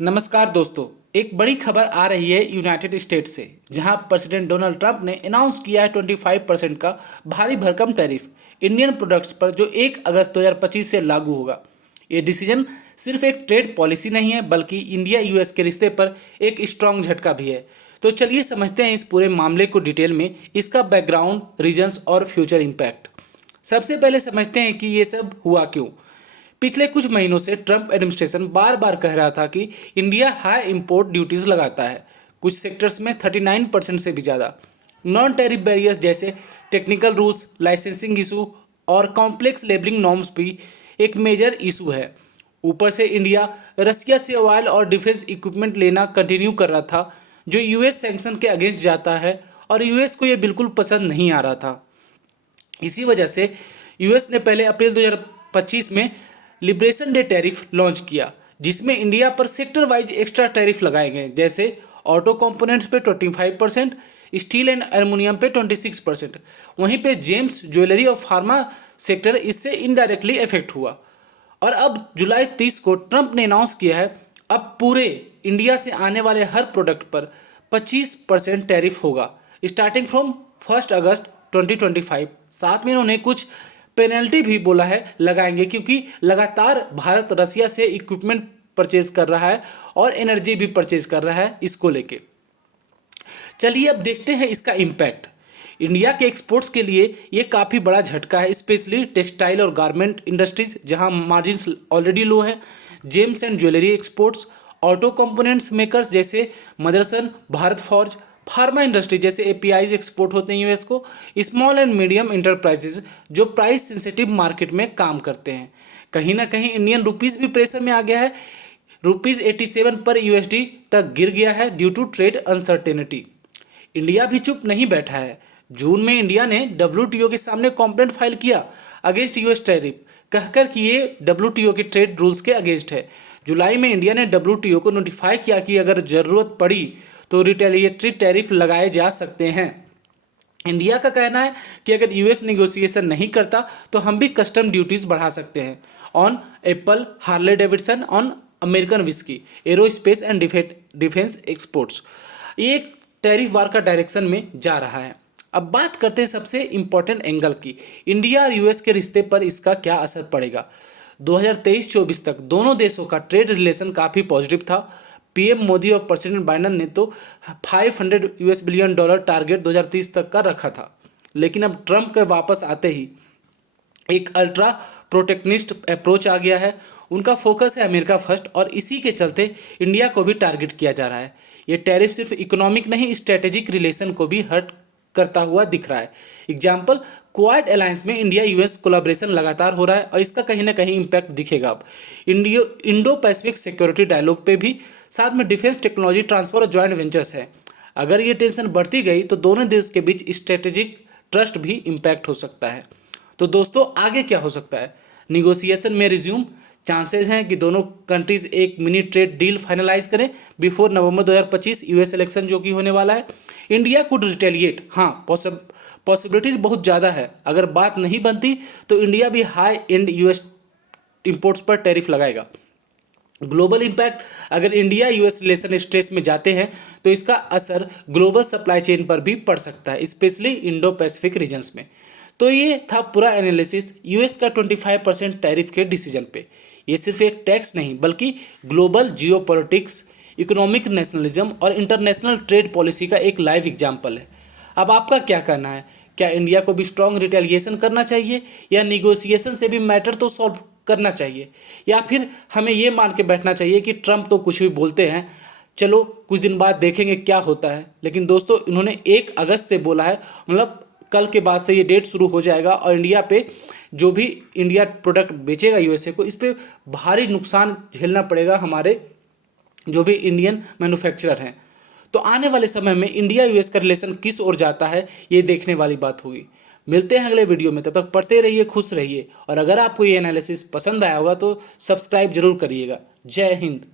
नमस्कार दोस्तों। एक बड़ी खबर आ रही है यूनाइटेड स्टेट से, जहां प्रेसिडेंट डोनाल्ड ट्रंप ने अनाउंस किया है 25% का भारी भरकम टैरिफ इंडियन प्रोडक्ट्स पर, जो 1 अगस्त 2025 से लागू होगा। ये डिसीजन सिर्फ एक ट्रेड पॉलिसी नहीं है, बल्कि इंडिया यूएस के रिश्ते पर एक स्ट्रांग झटका भी है। तो चलिए समझते हैं इस पूरे मामले को डिटेल में, इसका बैकग्राउंड, रीजन्स और फ्यूचर इम्पैक्ट। सबसे पहले समझते हैं कि ये सब हुआ क्यों। पिछले कुछ महीनों से ट्रंप एडमिनिस्ट्रेशन बार बार कह रहा था कि इंडिया हाई इंपोर्ट ड्यूटीज लगाता है, कुछ सेक्टर्स में 39% से भी ज़्यादा। नॉन टैरिफ बैरियर्स जैसे टेक्निकल रूल्स, लाइसेंसिंग इशू और कॉम्प्लेक्स लेबलिंग नॉर्म्स भी एक मेजर इशू है। ऊपर से इंडिया रसिया से ऑयल और डिफेंस इक्विपमेंट लेना कंटिन्यू कर रहा था, जो यूएस सैंक्शन के अगेंस्ट जाता है, और यूएस को ये बिल्कुल पसंद नहीं आ रहा था। इसी वजह से यूएस ने पहले अप्रैल 2025 में लिबरेशन डे टैरिफ लॉन्च किया, जिसमें इंडिया पर सेक्टर वाइज एक्स्ट्रा टैरिफ लगाए गए, जैसे ऑटो कंपोनेंट्स पे 25%, स्टील एंड एल्युमिनियम पे 26%। वहीं पे जेम्स, ज्वेलरी और फार्मा सेक्टर इससे इनडायरेक्टली इफेक्ट हुआ। और अब जुलाई 30 को ट्रंप ने अनाउंस किया है, अब पूरे इंडिया से आने वाले हर प्रोडक्ट पर 25% टैरिफ होगा, स्टार्टिंग फ्रॉम 1 अगस्त 2025। साथ में इन्होंने कुछ पेनल्टी भी बोला है लगाएंगे, क्योंकि लगातार भारत रसिया से इक्विपमेंट परचेज कर रहा है और एनर्जी भी परचेज कर रहा है इसको लेके। चलिए अब देखते हैं इसका इम्पैक्ट। इंडिया के एक्सपोर्ट्स के लिए ये काफ़ी बड़ा झटका है, स्पेशली टेक्सटाइल और गारमेंट इंडस्ट्रीज, जहां मार्जिन्स ऑलरेडी लो है। Gems and jewellery exports, auto components makers जैसे Motherson, Bharat Forge, pharma industry जैसे एपीआईज एक्सपोर्ट होते हैं यूएस को, स्मॉल एंड मीडियम इंटरप्राइजेज जो प्राइस सेंसिटिव मार्केट में काम करते हैं। कहीं ना कहीं इंडियन रुपीज़ भी प्रेशर में आ गया है, रुपीज़ 87 पर यूएसडी तक गिर गया है due to trade uncertainty. India भी चुप नहीं बैठा है। जून में इंडिया ने डब्ल्यूटीओ के सामने कंप्लेंट फाइल किया अगेंस्ट यूएस टैरिफ, कहकर कि ये डब्ल्यूटीओ के ट्रेड रूल्स के अगेंस्ट है। जुलाई में इंडिया ने डब्ल्यूटीओ को नोटिफाई किया कि अगर ज़रूरत पड़ी तो रिटेलिएटरी टैरिफ लगाए जा सकते हैं। इंडिया का कहना है कि अगर यूएस निगोशिएशन नहीं करता तो हम भी कस्टम ड्यूटीज़ बढ़ा सकते हैं on Apple, Harley Davidson, on American whisky, aerospace and defence exports. ये एक टैरिफ वार का डायरेक्शन में जा रहा है। अब बात करते हैं सबसे इंपॉर्टेंट एंगल की, इंडिया और यूएस के रिश्ते पर इसका क्या असर पड़ेगा। 2023-24 तक दोनों देशों का ट्रेड रिलेशन काफ़ी पॉजिटिव था। पीएम मोदी और प्रेसिडेंट बाइडेन ने तो $500 बिलियन टारगेट 2030 तक का रखा था। लेकिन अब ट्रंप के वापस आते ही एक अल्ट्रा प्रोटेक्शनिस्ट अप्रोच आ गया है। उनका फोकस है अमेरिका फर्स्ट, और इसी के चलते इंडिया को भी टारगेट किया जा रहा है। ये टैरिफ सिर्फ इकोनॉमिक नहीं, स्ट्रेटेजिक रिलेशन को भी हर्ट करता हुआ दिख रहा है। एग्जाम्पल, क्वाड अलायंस में इंडिया यूएस कोलाब्रेशन लगातार हो रहा है, और इसका कहीं ना कहीं इम्पैक्ट दिखेगा अब इंडो पैसिफिक सिक्योरिटी डायलॉग पे भी। साथ में डिफेंस टेक्नोलॉजी ट्रांसफर और ज्वाइंट वेंचर्स है। अगर ये टेंशन बढ़ती गई तो दोनों देश के बीच स्ट्रेटेजिक ट्रस्ट भी इम्पैक्ट हो सकता है। तो दोस्तों आगे क्या हो सकता है? निगोसिएशन में रिज्यूम, चांसेस हैं कि दोनों कंट्रीज एक मिनी ट्रेड डील फाइनलाइज करें बिफोर नवंबर 2025 यूएस इलेक्शन जो कि होने वाला है। इंडिया कुड रिटेलिएट, हाँ पॉसिबिलिटीज बहुत ज़्यादा है। अगर बात नहीं बनती तो इंडिया भी हाई एंड यूएस इंपोर्ट्स पर टैरिफ लगाएगा। ग्लोबल इम्पैक्ट, अगर इंडिया यूएस रिलेशन स्ट्रेस में जाते हैं तो इसका असर ग्लोबल सप्लाई चेन पर भी पड़ सकता है, स्पेशली इंडो पैसिफिक रीजन्स में। तो ये था पूरा एनालिसिस यूएस का 25% टैरिफ के डिसीजन पे। ये सिर्फ एक टैक्स नहीं, बल्कि ग्लोबल जियोपॉलिटिक्स, इकोनॉमिक नेशनलिज्म और इंटरनेशनल ट्रेड पॉलिसी का एक लाइव एग्जाम्पल है। अब आपका क्या कहना है? क्या इंडिया को भी स्ट्रॉन्ग रिटेलिएशन करना चाहिए, या निगोसिएशन से भी मैटर तो सॉल्व करना चाहिए, या फिर हमें ये मान के बैठना चाहिए कि ट्रंप तो कुछ भी बोलते हैं, चलो कुछ दिन बाद देखेंगे क्या होता है। लेकिन दोस्तों इन्होंने 1 अगस्त से बोला है, मतलब कल के बाद से ये डेट शुरू हो जाएगा, और इंडिया पे जो भी इंडिया प्रोडक्ट बेचेगा यूएसए को, इस पर भारी नुकसान झेलना पड़ेगा हमारे जो भी इंडियन मैन्युफैक्चरर हैं। तो आने वाले समय में इंडिया यूएस का रिलेशन किस ओर जाता है, ये देखने वाली बात होगी। मिलते हैं अगले वीडियो में, तब तक पढ़ते रहिए, खुश रहिए, और अगर आपको ये एनालिसिस पसंद आया होगा तो सब्सक्राइब जरूर करिएगा। जय हिंद।